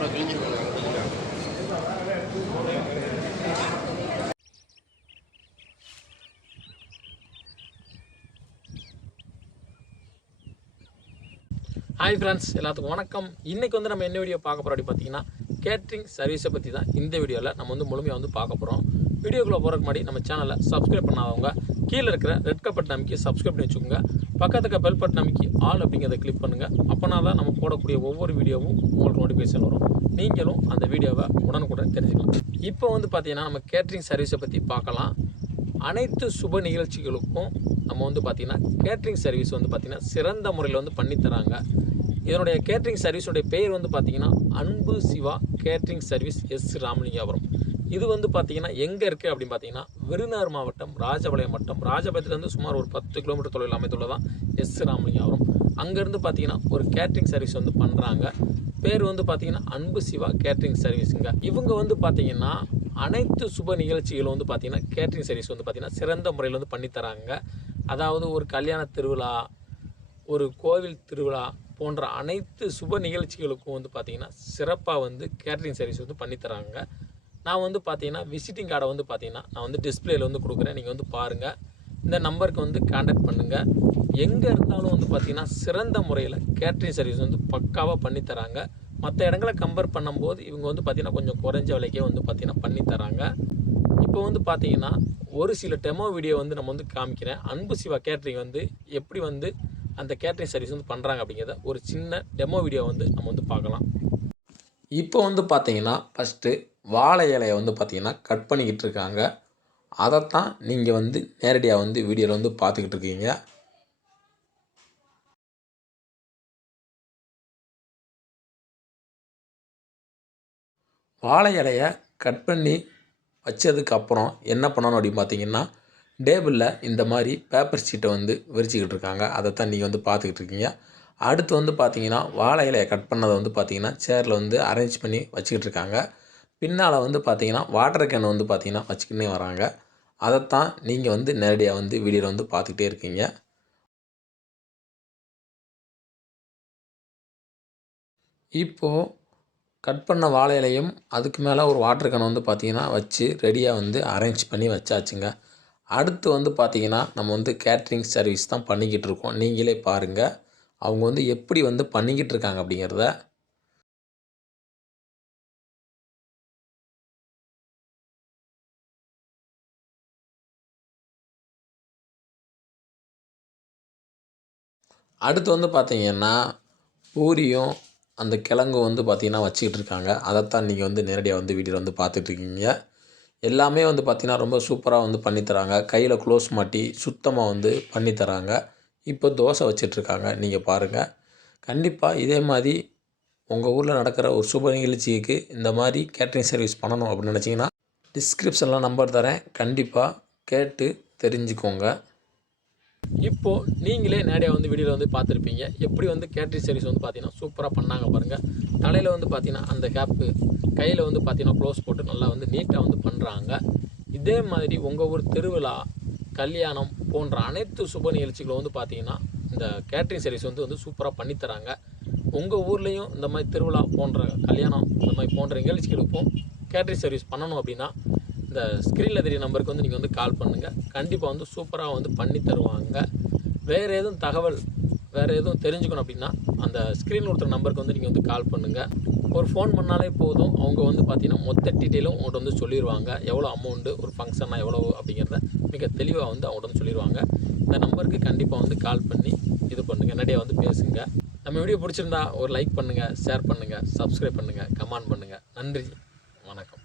Hi friends எல்லாத்துக்கும் வணக்கம். இன்றைக்கி வந்து நம்ம என்ன வீடியோ பார்க்க போகிறோம் அப்படி பார்த்தீங்கன்னா கேட்ரிங் சர்வீஸை பற்றி தான் இந்த வீடியோவில் நம்ம வந்து முழுமையாக வந்து பார்க்க போகிறோம் வீடியோக்குள்ளே போகிறக்கு முன்னாடி நம்ம சேனலை சப்ஸ்கிரைப் பண்ணாதவங்க கீழே இருக்கிற ரெட் கப் பட்டன் அமைக்கி சப்ஸ்கிரைப் பண்ணி வச்சுக்கோங்க. பக்கத்துக்கு பெல் பட்டன் அமைக்கி ஆல் அப்படிங்கிறத கிளிக் பண்ணுங்கள் அப்போனா தான் நம்ம போடக்கூடிய ஒவ்வொரு வீடியோவும் உங்களுக்கு நோட்டிஃபிகேஷன் வரும். நீங்களும் அந்த வீடியோவை உடனுக்குடன் தெரிஞ்சுக்கலாம். இப்போ வந்து பார்த்திங்கன்னா நம்ம கேட்ரிங் சர்வீஸை பற்றி பார்க்கலாம். அனைத்து சுப நிகழ்ச்சிகளுக்கும் நம்ம வந்து பார்த்திங்கன்னா கேட்ரிங் சர்வீஸ் வந்து பார்த்திங்கன்னா சிறந்த முறையில் வந்து பண்ணித்தராங்க இதனுடைய கேட்ரிங் சர்வீஸுடைய பெயர் வந்து பார்த்திங்கன்னா Anbu Siva catering service S Ramalingapuram. இது வந்து பார்த்திங்கன்னா எங்கே இருக்குது அப்படின்னு பார்த்தீங்கன்னா விருதுநகர் மாவட்டம் ராஜபாளையம் வட்டம் ராஜபாளையத்துலேருந்து சுமார் ஒரு பத்து கிலோமீட்டர் தொலைவில் அமைந்துள்ளதான் எஸ் ராமலிங்காபுரம். அங்கேருந்து பார்த்தீங்கன்னா ஒரு கேட்ரிங் சர்வீஸ் வந்து பண்ணுறாங்க பேர் வந்து பார்த்திங்கன்னா அன்பு சிவா கேட்ரிங் சர்வீஸுங்க இவங்க வந்து பார்த்திங்கன்னா அனைத்து சுப நிகழ்ச்சிகளும் வந்து பார்த்திங்கன்னா கேட்ரிங் சர்வீஸ் வந்து பார்த்தீங்கன்னா சிறந்த முறையில் வந்து பண்ணித்தராங்க அதாவது ஒரு கல்யாண திருவிழா ஒரு கோவில் திருவிழா போன்ற அனைத்து சுப நிகழ்ச்சிகளுக்கும் வந்து பார்த்திங்கன்னா சிறப்பாக வந்து கேட்ரிங் சர்வீஸ் வந்து பண்ணித்தராங்க நான் வந்து பார்த்தீங்கன்னா விசிட்டிங் கார்டை வந்து பார்த்தீங்கன்னா நான் வந்து டிஸ்பிளேல வந்து கொடுக்குறேன். நீங்கள் வந்து பாருங்கள் இந்த நம்பருக்கு வந்து காண்டாக்ட் பண்ணுங்கள் எங்கே இருந்தாலும் வந்து பார்த்திங்கன்னா சிறந்த முறையில் கேட்ரிங் சர்வீஸ் வந்து பக்காவாக பண்ணித்தராங்க மற்ற இடங்களை கம்பேர் பண்ணும்போது இவங்க வந்து பார்த்திங்கன்னா கொஞ்சம் குறைஞ்ச விலைக்கே வந்து பார்த்திங்கன்னா பண்ணித்தராங்க இப்போ வந்து பார்த்திங்கன்னா ஒரு சில டெமோ வீடியோ வந்து நம்ம வந்து காமிக்கிறேன். அன்பு சிவா கேட்ரிங் வந்து எப்படி வந்து அந்த கேட்ரிங் சர்வீஸ் வந்து பண்ணுறாங்க அப்படிங்கிறத ஒரு சின்ன டெமோ வீடியோ வந்து நம்ம வந்து பார்க்கலாம். இப்போ வந்து பார்த்தீங்கன்னா ஃபஸ்ட்டு வாழை இலையை வந்து பார்த்தீங்கன்னா கட் பண்ணிக்கிட்டு இருக்காங்க. அதைத்தான் நீங்கள் வந்து நேரடியாக வந்து வீடியோவில் வந்து பார்த்துக்கிட்டு இருக்கீங்க. வாழை இலையை கட் பண்ணி வச்சதுக்கு அப்புறம் என்ன பண்ணணும் அப்படின்னு பார்த்தீங்கன்னா டேபிளில் இந்த மாதிரி பேப்பர் ஷீட்டை வந்து விரிச்சிக்கிட்டு இருக்காங்க. அதை தான் நீங்கள் வந்து பார்த்துக்கிட்டு இருக்கீங்க. அடுத்து வந்து பார்த்தீங்கன்னா வாழை இலையை கட் பண்ணதை வந்து பார்த்தீங்கன்னா சேரில் வந்து அரேஞ்ச் பண்ணி வச்சுக்கிட்டு இருக்காங்க. பின்னால் வந்து பார்த்தீங்கன்னா வாட்டர் கேன் வந்து பார்த்தீங்கன்னா வச்சுக்கின்னே வராங்க. அதைத்தான் நீங்கள் வந்து நேரடியாக வந்து வீடியோவில் வந்து பார்த்துக்கிட்டே இருக்கீங்க. இப்போது கட் பண்ண வாழை இலையும் அதுக்கு மேலே ஒரு வாட்டர் கேன் வந்து பார்த்தீங்கன்னா வச்சு ரெடியாக வந்து அரேஞ்ச் பண்ணி வச்சாச்சுங்க. அடுத்து வந்து பார்த்தீங்கன்னா நம்ம வந்து கேட்ரிங் சர்வீஸ் தான் பண்ணிக்கிட்டு இருக்கோம். நீங்களே பாருங்கள் அவங்க வந்து எப்படி வந்து பண்ணிக்கிட்டு இருக்காங்க அப்படிங்கிறத. அடுத்து வந்து பார்த்திங்கன்னா பூரியும் அந்த கிழங்கும் வந்து பார்த்திங்கன்னா வச்சுக்கிட்டு இருக்காங்க. அதைத்தான் நீங்கள் வந்து நேரடியாக வந்து வீடியோவில் வந்து பார்த்துட்ருக்கீங்க எல்லாமே வந்து பார்த்திங்கன்னா ரொம்ப சூப்பராக வந்து பண்ணித்தராங்க கையில் க்ளோஸ் மாட்டி சுத்தமாக வந்து பண்ணித்தராங்க இப்போ தோசை வச்சிட்ருக்காங்க. நீங்கள் பாருங்கள் கண்டிப்பாக இதே மாதிரி உங்கள் ஊரில் நடக்கிற ஒரு சுப நிகழ்ச்சிக்கு இந்த மாதிரி கேட்ரிங் சர்வீஸ் பண்ணணும் அப்படின்னு நினச்சிங்கன்னா டிஸ்கிரிப்ஷனில் நம்பர் தரேன். கண்டிப்பாக கேட்டு தெரிஞ்சுக்கோங்க. இப்போது நீங்களே நேரடியாக வந்து வீடியோவில் வந்து பார்த்துருப்பீங்க. எப்படி வந்து கேட்ரிங் சர்வீஸ் வந்து பார்த்தீங்கன்னா சூப்பராக பண்ணாங்க பாருங்கள் தலையில் வந்து பார்த்தீங்கன்னா அந்த கேப்பு கையில் வந்து பார்த்தீங்கன்னா க்ளோஸ் போட்டு நல்லா வந்து நீட்டாக வந்து பண்ணுறாங்க இதே மாதிரி உங்கள் ஊர் திருவிழா கல்யாணம் போன்ற அனைத்து சுப நிகழ்ச்சிகளும் வந்து பார்த்தீங்கன்னா இந்த கேட்ரிங் சர்வீஸ் வந்து வந்து சூப்பராக பண்ணித்தராங்க உங்கள் ஊர்லேயும் இந்த மாதிரி திருவிழா போன்ற கல்யாணம் இந்த மாதிரி போன்ற நிகழ்ச்சிகளுக்கும் கேட்ரிங் சர்வீஸ் பண்ணணும் அப்படின்னா இந்த ஸ்க்ரீனில் தெரிய நம்பருக்கு வந்து நீங்கள் வந்து கால் பண்ணுங்கள் கண்டிப்பாக வந்து சூப்பராக வந்து பண்ணி தருவாங்க. வேறு எதுவும் தகவல் வேறு எதுவும் தெரிஞ்சுக்கணும் அப்படின்னா அந்த ஸ்க்ரீன் கொடுத்துற நம்பருக்கு வந்து நீங்கள் வந்து கால் பண்ணுங்கள் ஒரு ஃபோன் பண்ணாலே போதும். அவங்க வந்து பார்த்தீங்கன்னா மொத்த டீட்டெயிலும் உங்கள்கிட்ட வந்து சொல்லிடுவாங்க எவ்வளோ அமௌண்ட்டு ஒரு ஃபங்க்ஷன்னா எவ்வளோ அப்படிங்கிறத மிக தெளிவாக வந்து அவங்கள்ட்ட வந்து சொல்லிடுவாங்க இந்த நம்பருக்கு கண்டிப்பாக வந்து கால் பண்ணி இது பண்ணுங்கள் நிறையா வந்து பேசுங்க. நம்ம வீடியோ பிடிச்சிருந்தா ஒரு லைக் பண்ணுங்கள் ஷேர் பண்ணுங்கள் சப்ஸ்கிரைப் பண்ணுங்கள் கமெண்ட் பண்ணுங்கள் நன்றி. வணக்கம்.